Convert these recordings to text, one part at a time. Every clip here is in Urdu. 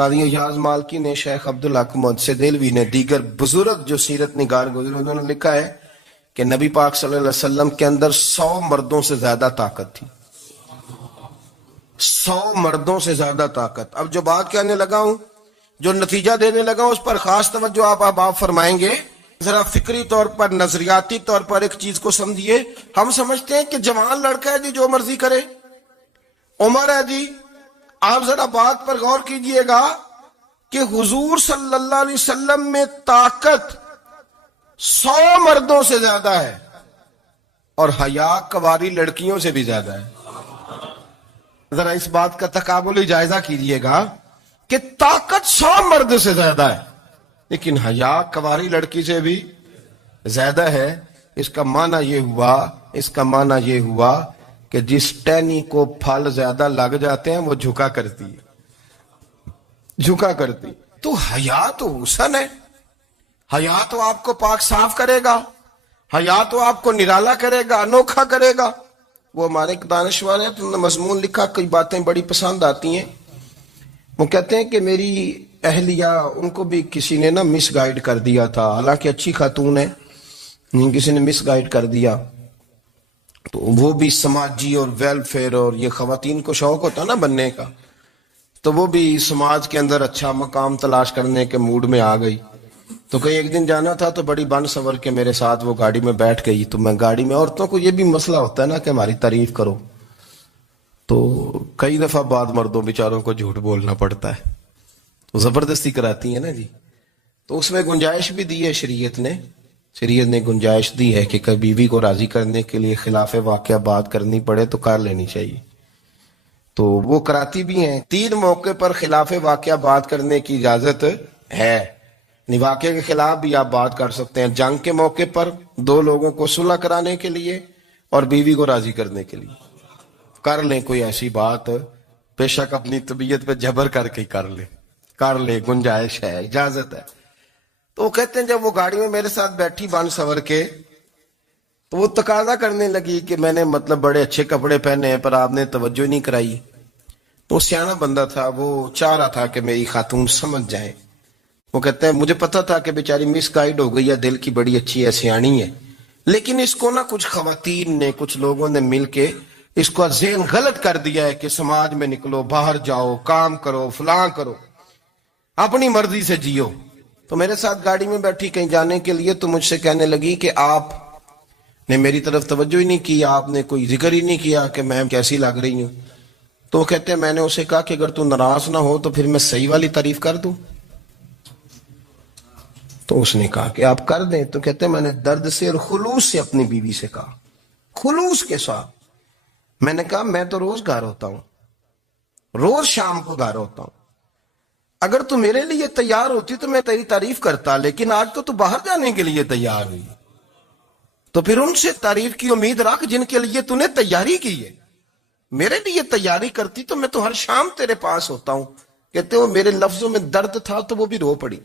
قاضی ایاز مالکی نے، شیخ عبدالحق محدث دہلوی نے، دیگر بزرگ جو سیرت نگار گزرے انہوں نے لکھا ہے کہ نبی پاک صلی اللہ علیہ وسلم کے اندر 100 مردوں سے زیادہ طاقت تھی. 100 مردوں سے زیادہ طاقت. اب جو بات کہنے لگا ہوں، جو نتیجہ دینے لگا ہوں، اس پر خاص توجہ آپ فرمائیں گے. ذرا فکری طور پر، نظریاتی طور پر ایک چیز کو سمجھیے. ہم سمجھتے ہیں کہ جوان لڑکا ہے جی جو مرضی کرے، عمر ہے جی. آپ ذرا بات پر غور کیجئے گا کہ حضور صلی اللہ علیہ وسلم میں طاقت 100 مردوں سے زیادہ ہے اور حیا کواری لڑکیوں سے بھی زیادہ ہے. ذرا اس بات کا تقابلی جائزہ کیجئے گا کہ طاقت 100 مرد سے زیادہ ہے لیکن حیا کواری لڑکی سے بھی زیادہ ہے. اس کا معنی یہ ہوا کہ جس ٹہنی کو پھل زیادہ لگ جاتے ہیں وہ جھکا کرتی. تو حیا تو حسن ہے، حیا تو آپ کو پاک صاف کرے گا، حیا تو آپ کو نرالا کرے گا، انوکھا کرے گا. وہ ہمارے ایک دانشور ہیں، انہوں نے مضمون لکھا، کئی باتیں بڑی پسند آتی ہیں. وہ کہتے ہیں کہ میری اہلیہ، ان کو بھی کسی نے مس گائیڈ کر دیا تھا، حالانکہ اچھی خاتون ہے، کسی نے مس گائیڈ کر دیا. تو وہ بھی سماجی اور ویلفیئر اور یہ خواتین کو شوق ہوتا نا بننے کا، تو وہ بھی سماج کے اندر اچھا مقام تلاش کرنے کے موڈ میں آ گئی. تو کہیں ایک دن جانا تھا تو بڑی بن سور کے میرے ساتھ وہ گاڑی میں بیٹھ گئی. تو میں گاڑی میں، عورتوں کو یہ بھی مسئلہ ہوتا ہے نا کہ ہماری تعریف کرو، تو کئی دفعہ بعد مردوں بیچاروں کو جھوٹ بولنا پڑتا ہے، تو زبردستی کراتی ہیں نا جی. تو اس میں گنجائش بھی دی ہے شریعت نے گنجائش دی ہے کہ کبھی بیوی کو راضی کرنے کے لیے خلاف واقعہ بات کرنی پڑے تو کر لینی چاہیے. تو وہ کراتی بھی ہیں. 3 موقع پر خلاف واقعہ بات کرنے کی اجازت ہے. واقعے کے خلاف بھی آپ بات کر سکتے ہیں. جنگ کے موقع پر 2 لوگوں کو صلح کرانے کے لیے اور بیوی کو راضی کرنے کے لیے کر لیں کوئی ایسی بات، بے شک اپنی طبیعت پہ جبر کر کے کر لے، گنجائش ہے، اجازت ہے. تو وہ کہتے ہیں جب وہ گاڑی میں میرے ساتھ بیٹھی بن سور کے، تو وہ تقاضا کرنے لگی کہ میں نے بڑے اچھے کپڑے پہنے ہیں پر آپ نے توجہ نہیں کرائی. تو سیانا بندہ تھا، وہ چاہ رہا تھا کہ میری خاتون سمجھ جائے. وہ کہتے ہیں مجھے پتا تھا کہ بیچاری مس گائیڈ ہو گئی ہے، دل کی بڑی اچھی ہے، سیانی ہے، لیکن اس کو کچھ خواتین نے، کچھ لوگوں نے مل کے اس کو ذہن غلط کر دیا ہے کہ سماج میں نکلو، باہر جاؤ، کام کرو، فلاں کرو، اپنی مرضی سے جیو. تو میرے ساتھ گاڑی میں بیٹھی کہیں جانے کے لیے، تو مجھ سے کہنے لگی کہ آپ نے میری طرف توجہ ہی نہیں کی، آپ نے کوئی ذکر ہی نہیں کیا کہ میں کیسی لگ رہی ہوں. تو وہ کہتے ہیں میں نے اسے کہا کہ اگر تو ناراض نہ ہو تو پھر میں صحیح والی تعریف کر دوں. تو اس نے کہا کہ آپ کر دیں. تو کہتے ہیں میں نے درد سے اور خلوص سے اپنی بیوی سے کہا، خلوص کے ساتھ. میں نے کہا میں تو روز گھر ہوتا ہوں، روز شام کو گھر ہوتا ہوں، اگر تو میرے لیے تیار ہوتی تو میں تیری تعریف کرتا، لیکن آج تو باہر جانے کے لیے تیار ہوئی، تو پھر ان سے تعریف کی امید رکھ جن کے لیے تو نے تیاری کی ہے. میرے لیے تیاری کرتی تو میں تو ہر شام تیرے پاس ہوتا ہوں. کہتے وہ میرے لفظوں میں درد تھا تو وہ بھی رو پڑی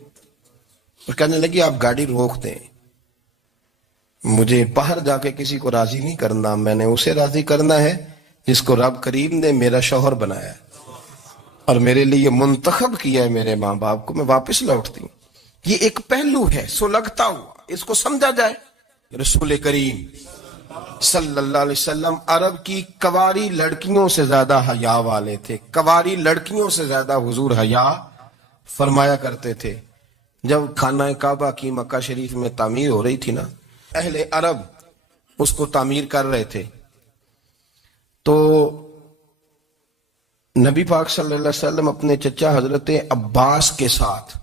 اور کہنے لگی آپ گاڑی روک دیں، مجھے باہر جا کے کسی کو راضی نہیں کرنا، میں نے اسے راضی کرنا ہے جس کو رب کریم نے میرا شوہر بنایا ہے اور میرے لیے منتخب کیا ہے میرے ماں باپ کو. میں واپس لوٹتی ہوں. یہ ایک پہلو ہے سلگتا ہوا، اس کو سمجھا جائے. رسول کریم صلی اللہ علیہ وسلم عرب کی کواری لڑکیوں سے زیادہ حیا والے تھے. کواری لڑکیوں سے زیادہ حضور حیا فرمایا کرتے تھے. جب خانہ کعبہ کی مکہ شریف میں تعمیر ہو رہی تھی نا، اہل عرب اس کو تعمیر کر رہے تھے، تو نبی پاک صلی اللہ علیہ وسلم اپنے چچا حضرت عباس کے ساتھ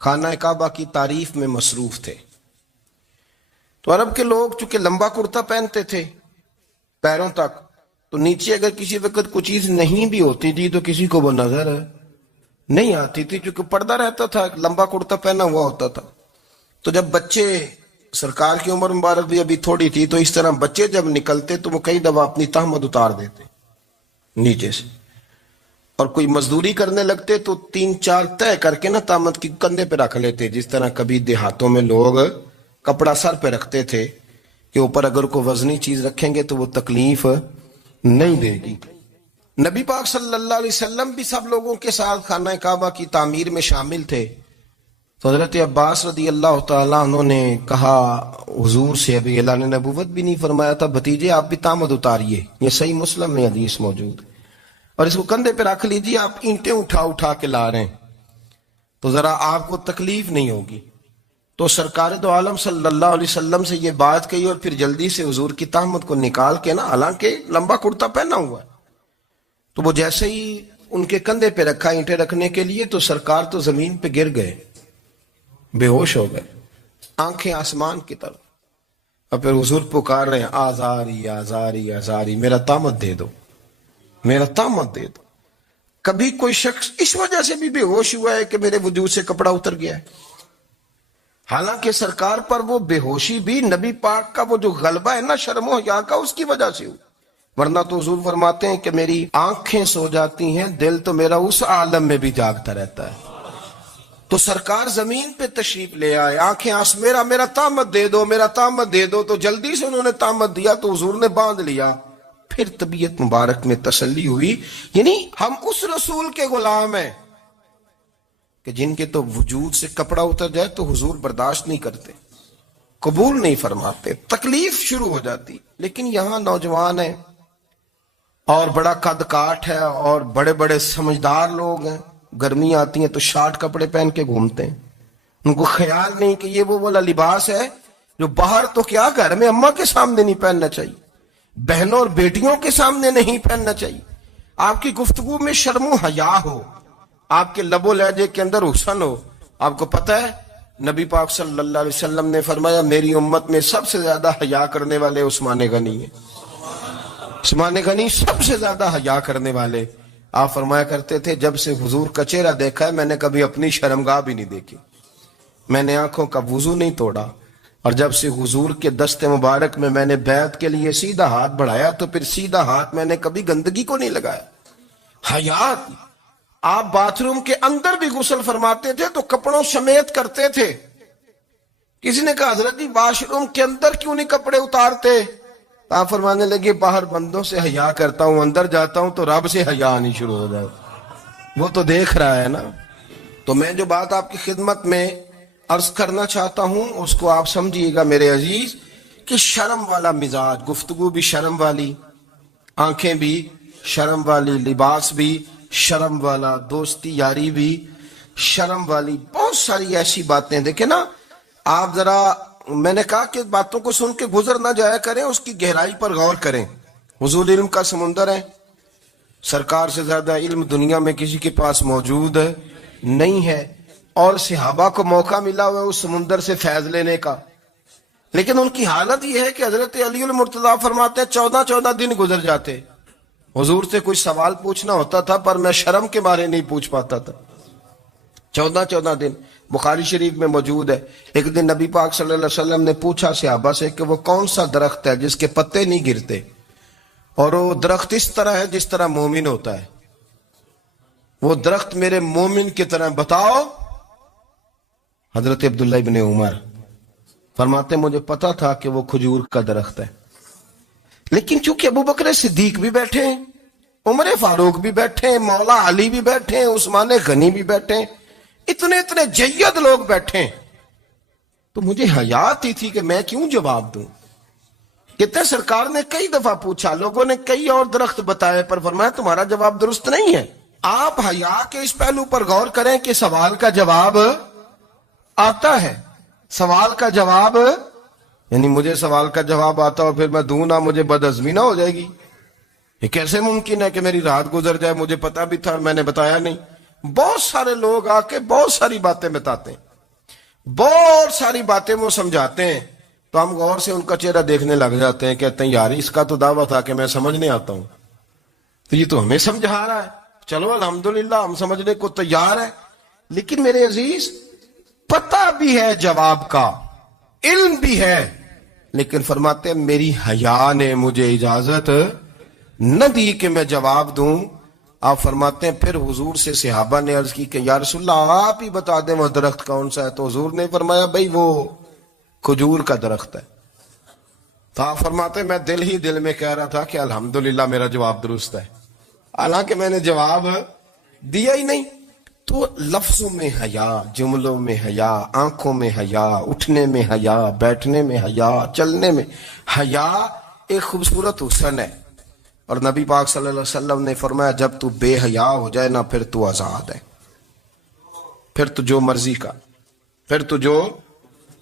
خانہ کعبہ کی تعریف میں مصروف تھے. تو عرب کے لوگ چونکہ لمبا کرتا پہنتے تھے پیروں تک، تو نیچے اگر کسی وقت کوئی چیز نہیں بھی ہوتی تھی تو کسی کو وہ نظر نہیں آتی تھی، چونکہ پردہ رہتا تھا، لمبا کرتا پہنا ہوا ہوتا تھا. تو جب بچے، سرکار کی عمر مبارک بھی ابھی تھوڑی تھی، تو اس طرح بچے جب نکلتے تو وہ کئی دفعہ اپنی تہمت اتار دیتے نیچے سے، اور کوئی مزدوری کرنے لگتے تو 3-4 طے کر کے تہمت کی کندھے پہ رکھ لیتے. جس طرح کبھی دیہاتوں میں لوگ کپڑا سر پہ رکھتے تھے کہ اوپر اگر کوئی وزنی چیز رکھیں گے تو وہ تکلیف نہیں دے گی. نبی پاک صلی اللہ علیہ وسلم بھی سب لوگوں کے ساتھ خانہ کعبہ کی تعمیر میں شامل تھے. تو حضرت عباس رضی اللہ تعالیٰ عنہ نے کہا حضور سے، ابھی اللہ نے نبوت بھی نہیں فرمایا تھا، بھتیجے آپ بھی تامد اتاریے. یہ صحیح مسلم میں حدیث موجود ہے. اور اس کو کندھے پہ رکھ لیجیے، آپ اینٹیں اٹھا اٹھا کے لا رہے ہیں تو ذرا آپ کو تکلیف نہیں ہوگی. تو سرکار دو عالم صلی اللہ علیہ وسلم سے یہ بات کہی اور پھر جلدی سے حضور کی تہمت کو نکال کے نا، حالانکہ لمبا کرتا پہنا ہوا ہے، تو وہ جیسے ہی ان کے کندھے پہ رکھا اینٹیں رکھنے کے لیے تو سرکار تو زمین پہ گر گئے، بے ہوش ہو گئے، آنکھیں آسمان کی طرف. اور پھر حضور پکار رہے ہیں آزاری آزاری آزاری، میرا تامت دے دو، میرا تامت دے دو. کبھی کوئی شخص اس وجہ سے بھی بے ہوش ہوا ہے کہ میرے وجود سے کپڑا اتر گیا ہے؟ حالانکہ سرکار پر وہ بے ہوشی بھی نبی پاک کا وہ جو غلبہ ہے نا شرم و حیا کا، اس کی وجہ سے ہو. ورنہ تو حضور فرماتے ہیں کہ میری آنکھیں سو جاتی ہیں، دل تو میرا اس عالم میں بھی جاگتا رہتا ہے. تو سرکار زمین پہ تشریف لے آئے، آنکھیں میرا تامت دے دو، میرا تامت دے دو. تو جلدی سے انہوں نے تامت دیا تو حضور نے باندھ لیا. پھر طبیعت مبارک میں تسلی ہوئی. یعنی ہم اس رسول کے غلام ہیں کہ جن کے تو وجود سے کپڑا اتر جائے تو حضور برداشت نہیں کرتے، قبول نہیں فرماتے، تکلیف شروع ہو جاتی. لیکن یہاں نوجوان ہیں اور بڑا قد کاٹ ہے اور بڑے بڑے سمجھدار لوگ ہیں، گرمی آتی ہیں تو شارٹ کپڑے پہن کے گھومتے ہیں. ان کو خیال نہیں کہ یہ وہ والا لباس ہے جو باہر تو کیا گھر میں اماں کے سامنے نہیں پہننا چاہیے، بہنوں اور بیٹیوں کے سامنے نہیں پہننا چاہیے. آپ کی گفتگو میں شرم و حیا ہو، آپ کے لب و لہجے کے اندر حسن ہو. آپ کو پتہ ہے نبی پاک صلی اللہ علیہ وسلم نے فرمایا میری امت میں سب سے زیادہ حیا کرنے والے عثمان غنی ہیں. عثمان غنی سب سے زیادہ حیا کرنے والے. آپ فرمایا کرتے تھے جب سے حضور کا چہرہ دیکھا ہے میں نے کبھی اپنی شرمگاہ بھی نہیں دیکھی، میں نے آنکھوں کا وضو نہیں توڑا، اور جب سے حضور کے دست مبارک میں نے بیعت کے لیے سیدھا ہاتھ بڑھایا تو پھر سیدھا ہاتھ میں نے کبھی گندگی کو نہیں لگایا. حیات. آپ باتھ روم کے اندر بھی غسل فرماتے تھے تو کپڑوں سمیت کرتے تھے. کسی نے کہا حضرت جی واش روم کے اندر کیوں نہیں کپڑے اتارتے؟ آپ فرمانے لگے باہر بندوں سے حیا کرتا ہوں، اندر جاتا ہوں تو رب سے حیا آنی شروع ہو جائے، وہ تو دیکھ رہا ہے نا. تو میں جو بات آپ کی خدمت میں عرض کرنا چاہتا ہوں اس کو آپ سمجھیے گا میرے عزیز، کہ شرم والا مزاج، گفتگو بھی شرم والی، آنکھیں بھی شرم والی، لباس بھی شرم والا، دوستی یاری بھی شرم والی، بہت ساری ایسی باتیں. دیکھیں نا آپ ذرا، میں نے کہا کہ باتوں کو سن کے گزر نہ جایا کریں، اس کی گہرائی پر غور کریں. حضور علم کا سمندر ہے، سرکار سے زیادہ علم دنیا میں کسی کے پاس موجود نہیں ہے، اور صحابہ کو موقع ملا ہوا ہے اس سمندر سے فیض لینے کا. لیکن ان کی حالت یہ ہے کہ حضرت علی المرتضیٰ فرماتے ہیں 14 دن گزر جاتے، حضور سے کوئی سوال پوچھنا ہوتا تھا پر میں شرم کے بارے نہیں پوچھ پاتا تھا. 14 دن بخاری شریف میں موجود ہے. ایک دن نبی پاک صلی اللہ علیہ وسلم نے پوچھا صحابہ سے کہ وہ کون سا درخت ہے جس کے پتے نہیں گرتے، اور وہ درخت اس طرح ہے جس طرح مومن ہوتا ہے، وہ درخت میرے مومن کی طرح بتاؤ. حضرت عبداللہ ابن عمر فرماتے مجھے پتا تھا کہ وہ کھجور کا درخت ہے، لیکن چونکہ ابو بکر صدیق بھی بیٹھے ہیں، عمر فاروق بھی بیٹھے ہیں، مولا علی بھی بیٹھے ہیں، عثمان غنی بھی بیٹھے ہیں، اتنے جید لوگ بیٹھے ہیں، تو مجھے حیا آتی تھی کہ میں کیوں جواب دوں. کہتے سرکار نے کئی دفعہ پوچھا، لوگوں نے کئی اور درخت بتائے، پر فرمایا تمہارا جواب درست نہیں ہے. آپ حیا کے اس پہلو پر غور کریں کہ سوال کا جواب آتا ہے، سوال کا جواب، یعنی مجھے سوال کا جواب آتا ہو پھر میں دوں نہ، مجھے بدعزمی نہ ہو جائے گی. یہ کیسے ممکن ہے کہ میری رات گزر جائے، مجھے پتا بھی تھا اور میں نے بتایا نہیں. بہت سارے لوگ آ کے بہت ساری باتیں بتاتے ہیں، بہت ساری باتیں وہ سمجھاتے ہیں، تو ہم غور سے ان کا چہرہ دیکھنے لگ جاتے ہیں، کہتے ہیں یار اس کا تو دعویٰ تھا کہ میں سمجھنے آتا ہوں، تو یہ تو ہمیں سمجھا رہا ہے، چلو الحمدللہ ہم سمجھنے کو تیار ہے. لیکن میرے عزیز پتہ بھی ہے جواب کا، علم بھی ہے، لیکن فرماتے ہیں میری حیا نے مجھے اجازت نہ دی کہ میں جواب دوں. آپ فرماتے ہیں پھر حضور سے صحابہ نے عرض کی کہ یا رسول اللہ آپ ہی بتا دیں وہ درخت کون سا ہے. تو حضور نے فرمایا بھئی وہ کھجور کا درخت ہے. تو آپ فرماتے ہیں میں دل ہی دل میں کہہ رہا تھا کہ الحمدللہ میرا جواب درست ہے. حالانکہ میں نے جواب دیا ہی نہیں. تو لفظوں میں حیا، جملوں میں حیا، آنکھوں میں حیا، اٹھنے میں حیا، بیٹھنے میں حیا، چلنے میں حیا ایک خوبصورت حسن ہے. اور نبی پاک صلی اللہ علیہ وسلم نے فرمایا جب تو بے حیا ہو جائے نا پھر تو آزاد ہے، پھر تو جو مرضی کا، پھر تو جو.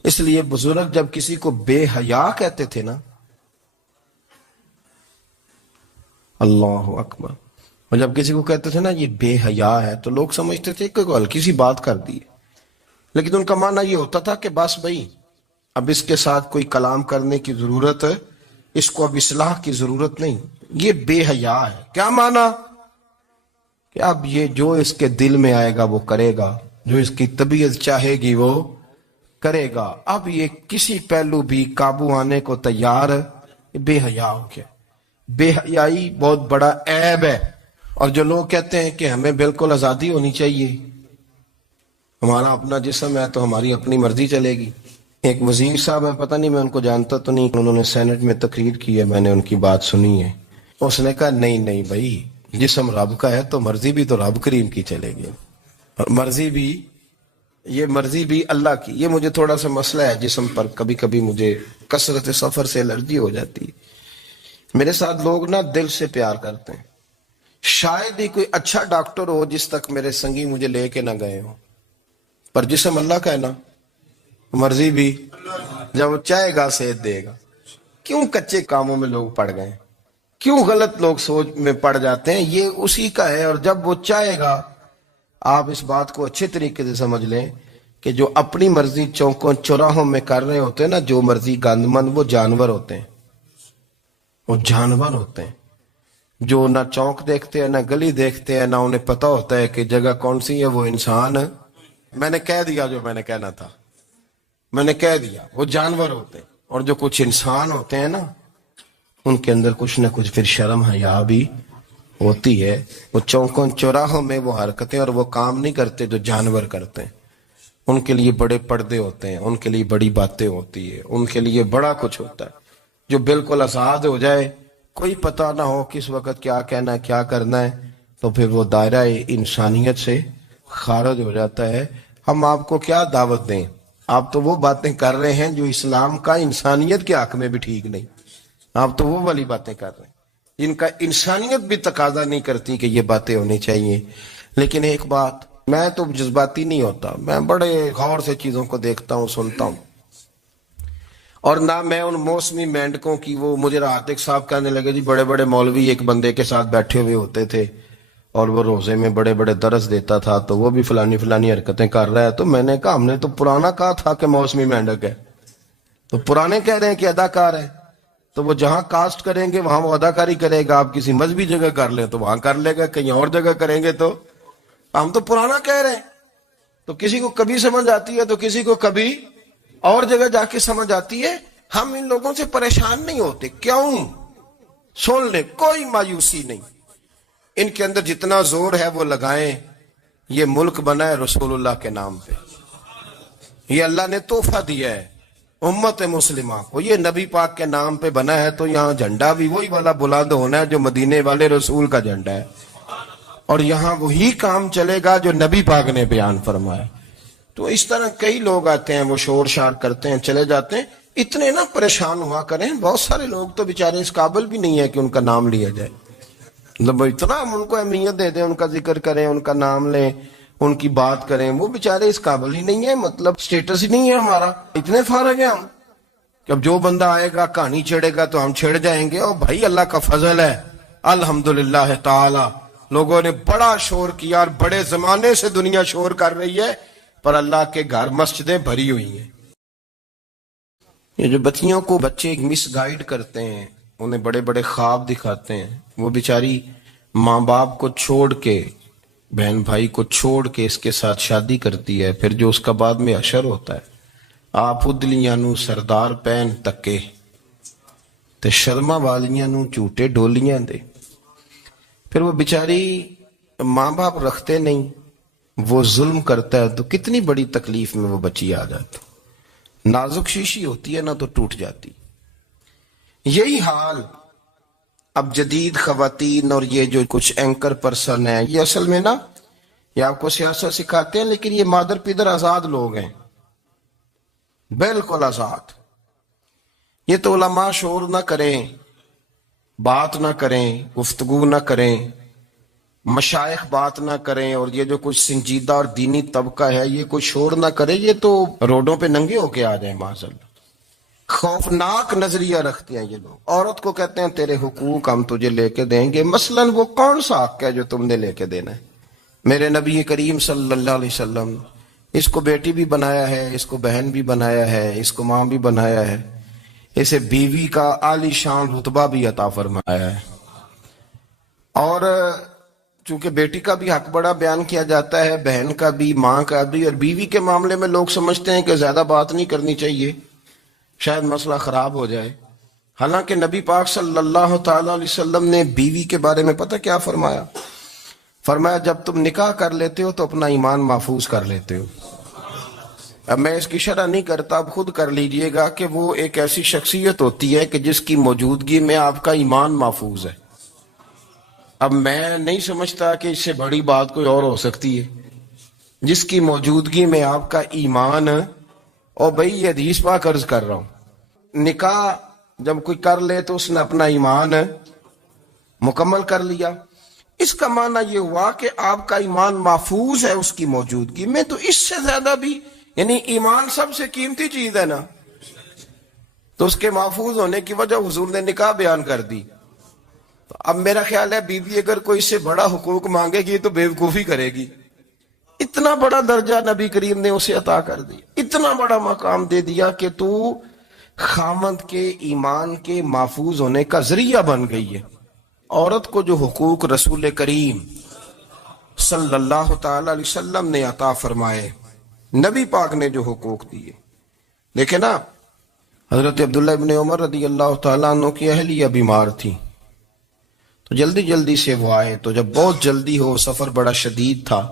اس لیے بزرگ جب کسی کو بے حیا کہتے تھے نا، اللہ اکبر، اور جب کسی کو کہتے تھے نا یہ بے حیا ہے تو لوگ سمجھتے تھے کہ کوئی ہلکی سی بات کر دی، لیکن ان کا معنی یہ ہوتا تھا کہ بس بھائی اب اس کے ساتھ کوئی کلام کرنے کی ضرورت ہے، اس کو اب اصلاح کی ضرورت نہیں، یہ بے حیا ہے. کیا معنی؟ کہ اب یہ جو اس کے دل میں آئے گا وہ کرے گا، جو اس کی طبیعت چاہے گی وہ کرے گا، اب یہ کسی پہلو بھی قابو آنے کو تیار ہے، بے حیا ہو گیا. بے حیائی بہت بڑا عیب ہے. اور جو لوگ کہتے ہیں کہ ہمیں بالکل آزادی ہونی چاہیے، ہمارا اپنا جسم ہے تو ہماری اپنی مرضی چلے گی. ایک وزیر صاحب ہے، پتہ نہیں میں ان کو جانتا تو نہیں، انہوں نے سینٹ میں تقریر کی ہے، میں نے ان کی بات سنی ہے. اس نے کہا نہیں نہیں بھائی، جسم رب کا ہے تو مرضی بھی تو رب کریم کی چلے گی، اور مرضی بھی یہ مرضی بھی اللہ کی. یہ مجھے تھوڑا سا مسئلہ ہے جسم پر، کبھی کبھی مجھے کثرت سفر سے الرجی ہو جاتی ہے. میرے ساتھ لوگ نا دل سے پیار کرتے ہیں، شاید ہی کوئی اچھا ڈاکٹر ہو جس تک میرے سنگی مجھے لے کے نہ گئے ہو، پر جسم اللہ کا ہے نا، مرضی بھی جب وہ چاہے گا صحت دے گا. کیوں کچے کاموں میں لوگ پڑ گئے، کیوں غلط لوگ سوچ میں پڑ جاتے ہیں؟ یہ اسی کا ہے. اور جب وہ چاہے گا، آپ اس بات کو اچھے طریقے سے سمجھ لیں کہ جو اپنی مرضی چوکوں چوراہوں میں کر رہے ہوتے ہیں نا، جو مرضی گند مند، وہ جانور ہوتے ہیں، وہ جانور ہوتے ہیں جو نہ چوک دیکھتے ہیں نہ گلی دیکھتے ہیں، نہ انہیں پتہ ہوتا ہے کہ جگہ کون سی ہے. وہ انسان، میں نے کہہ دیا جو میں نے کہنا تھا، میں نے کہہ دیا، وہ جانور ہوتے ہیں. اور جو کچھ انسان ہوتے ہیں نا، ان کے اندر کچھ نہ کچھ پھر شرم حیا بھی ہوتی ہے. وہ چوکوں چوراہوں میں وہ حرکتیں اور وہ کام نہیں کرتے جو جانور کرتے ہیں. ان کے لیے بڑے پردے ہوتے ہیں، ان کے لیے بڑی باتیں ہوتی ہے، ان کے لیے بڑا کچھ ہوتا ہے. جو بالکل آزاد ہو جائے، کوئی پتہ نہ ہو کس وقت کیا کہنا ہے کیا کرنا ہے، تو پھر وہ دائرہ انسانیت سے خارج ہو جاتا ہے. ہم آپ کو کیا دعوت دیں؟ آپ تو وہ باتیں کر رہے ہیں جو اسلام کا انسانیت کے حق میں بھی ٹھیک نہیں. آپ تو وہ والی باتیں کر رہے ہیں جن کا انسانیت بھی تقاضا نہیں کرتی کہ یہ باتیں ہونی چاہیے. لیکن ایک بات، میں تو جذباتی نہیں ہوتا، میں بڑے غور سے چیزوں کو دیکھتا ہوں، سنتا ہوں. اور نہ میں ان موسمی مینڈکوں کی، وہ مجھے رات ایک صاحب کہنے لگے جی بڑے بڑے مولوی ایک بندے کے ساتھ بیٹھے ہوئے ہوتے تھے اور وہ روزے میں بڑے بڑے درس دیتا تھا تو وہ بھی فلانی فلانی حرکتیں کر رہا ہے. تو میں نے کہا ہم نے تو پرانا کہا تھا کہ موسمی مینڈک ہے، تو پرانے کہہ رہے ہیں کہ اداکار ہے، تو وہ جہاں کاسٹ کریں گے وہاں وہ اداکاری کرے گا. آپ کسی مذہبی جگہ کر لیں تو وہاں کر لے گا، کہیں اور جگہ کریں گے تو ہم تو پرانا کہہ رہے ہیں. تو کسی کو کبھی سمجھ آتی ہے تو کسی کو کبھی اور جگہ جا کے سمجھ آتی ہے. ہم ان لوگوں سے پریشان نہیں ہوتے. کیوں؟ سن لیں، کوئی مایوسی نہیں. ان کے اندر جتنا زور ہے وہ لگائیں. یہ ملک بنا ہے رسول اللہ کے نام پہ، یہ اللہ نے تحفہ دیا ہے امت مسلمہ کو، یہ نبی پاک کے نام پہ بنا ہے. تو یہاں جھنڈا بھی وہی والا بلند ہونا ہے جو مدینے والے رسول کا جھنڈا ہے، اور یہاں وہی کام چلے گا جو نبی پاک نے بیان فرمایا. تو اس طرح کئی لوگ آتے ہیں، وہ شور شار کرتے ہیں، چلے جاتے ہیں. اتنے نہ پریشان ہوا کریں. بہت سارے لوگ تو بیچارے اس قابل بھی نہیں ہے کہ ان کا نام لیا جائے. مطلب اتنا ہم ان کو اہمیت دے دیں، ان کا ذکر کریں، ان کا نام لیں، ان کی بات کریں، وہ بیچارے اس قابل ہی نہیں ہے. مطلب سٹیٹس ہی نہیں ہے ہمارا. اتنے فارغ ہیں ہم کہ اب جو بندہ آئے گا کہانی چھیڑے گا تو ہم چھیڑ جائیں گے. اور بھائی اللہ کا فضل ہے الحمدللہ تعالی، لوگوں نے بڑا شور کیا اور بڑے زمانے سے دنیا شور کر رہی ہے، پر اللہ کے گھر مسجدیں بھری ہوئی ہیں. یہ جو بچیوں کو بچے مس گائیڈ کرتے ہیں، انہیں بڑے بڑے خواب دکھاتے ہیں، وہ بیچاری ماں باپ کو چھوڑ کے، بہن بھائی کو چھوڑ کے اس کے ساتھ شادی کرتی ہے. پھر جو اس کا بعد میں حشر ہوتا ہے، آپ ادلیاں نو سردار پہن تکے تے شرما والیاں نو جھوٹے ڈولیاں دے. پھر وہ بیچاری ماں باپ رکھتے نہیں، وہ ظلم کرتا ہے تو کتنی بڑی تکلیف میں وہ بچی آ جاتی. نازک شیشی ہوتی ہے نا تو ٹوٹ جاتی. یہی حال اب جدید خواتین اور یہ جو کچھ اینکر پرسن ہیں، یہ اصل میں نا یہ آپ کو سیاست سکھاتے ہیں، لیکن یہ مادر پیدر آزاد لوگ ہیں، بالکل آزاد۔ یہ تو علماء شور نہ کریں، بات نہ کریں، گفتگو نہ کریں، مشائخ بات نہ کریں، اور یہ جو کچھ سنجیدہ اور دینی طبقہ ہے یہ کوئی شور نہ کرے، یہ تو روڈوں پہ ننگے ہو کے آ جائیں معاذ اللہ۔ خوفناک نظریہ رکھتے ہیں یہ لوگ۔ عورت کو کہتے ہیں تیرے حقوق ہم تجھے لے کے دیں گے، مثلا وہ کون سا حق ہے جو تم نے لے کے دینا ہے؟ میرے نبی کریم صلی اللہ علیہ وسلم اس کو بیٹی بھی بنایا ہے، اس کو بہن بھی بنایا ہے، اس کو ماں بھی بنایا ہے، اسے بیوی کا عالی شان رتبہ بھی عطا فرمایا ہے۔ اور چونکہ بیٹی کا بھی حق بڑا بیان کیا جاتا ہے، بہن کا بھی، ماں کا بھی، اور بیوی کے معاملے میں لوگ سمجھتے ہیں کہ زیادہ بات نہیں کرنی چاہیے، شاید مسئلہ خراب ہو جائے۔ حالانکہ نبی پاک صلی اللہ تعالی علیہ وسلم نے بیوی کے بارے میں پتہ کیا فرمایا؟ فرمایا جب تم نکاح کر لیتے ہو تو اپنا ایمان محفوظ کر لیتے ہو۔ اب میں اس کی شرح نہیں کرتا، اب خود کر لیجئے گا کہ وہ ایک ایسی شخصیت ہوتی ہے کہ جس کی موجودگی میں آپ کا ایمان محفوظ ہے۔ اب میں نہیں سمجھتا کہ اس سے بڑی بات کوئی اور ہو سکتی ہے، جس کی موجودگی میں آپ کا ایمان، اور بھئی یہ حدیث پاک عرض کر رہا ہوں، نکاح جب کوئی کر لے تو اس نے اپنا ایمان مکمل کر لیا۔ اس کا معنی یہ ہوا کہ آپ کا ایمان محفوظ ہے اس کی موجودگی میں، تو اس سے زیادہ بھی، یعنی ایمان سب سے قیمتی چیز ہے نا، تو اس کے محفوظ ہونے کی وجہ حضور نے نکاح بیان کر دی۔ تو اب میرا خیال ہے بیوی اگر کوئی اس سے بڑا حقوق مانگے گی تو بیوقوفی کرے گی۔ اتنا بڑا درجہ نبی کریم نے اسے عطا کر دیا، اتنا بڑا مقام دے دیا کہ تو خامند کے ایمان کے محفوظ ہونے کا ذریعہ بن گئی ہے۔ عورت کو جو حقوق رسول کریم صلی اللہ تعالی علیہ وسلم نے عطا فرمائے، نبی پاک نے جو حقوق دیے، دیکھیں نا، حضرت عبداللہ ابن عمر رضی اللہ تعالیٰ عنہ کی اہلیہ بیمار تھی، تو جلدی جلدی سے وہ آئے، تو جب بہت جلدی ہو، سفر بڑا شدید تھا،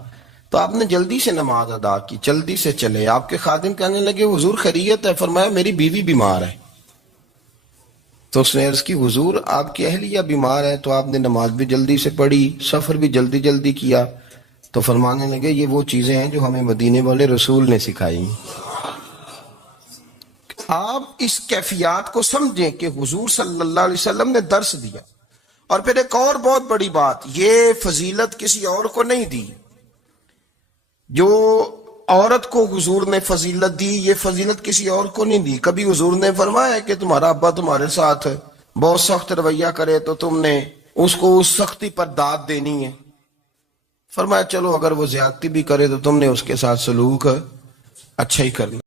تو آپ نے جلدی سے نماز ادا کی، جلدی سے چلے۔ آپ کے خادم کہنے لگے حضور خیریت ہے؟ فرمایا میری بیوی بیمار ہے۔ تو اس نے عرض کی حضور آپ کی اہلیہ بیمار ہے، تو آپ نے نماز بھی جلدی سے پڑھی، سفر بھی جلدی جلدی کیا۔ تو فرمانے لگے یہ وہ چیزیں ہیں جو ہمیں مدینے والے رسول نے سکھائی۔ آپ اس کیفیات کو سمجھیں کہ حضور صلی اللہ علیہ وسلم نے درس دیا۔ اور پھر ایک اور بہت بڑی بات، یہ فضیلت کسی اور کو نہیں دی، جو عورت کو حضور نے فضیلت دی، یہ فضیلت کسی اور کو نہیں دی۔ کبھی حضور نے فرمایا کہ تمہارا ابا تمہارے ساتھ بہت سخت رویہ کرے تو تم نے اس کو اس سختی پر داد دینی ہے؟ فرمایا چلو اگر وہ زیادتی بھی کرے تو تم نے اس کے ساتھ سلوک اچھا ہی کرنا۔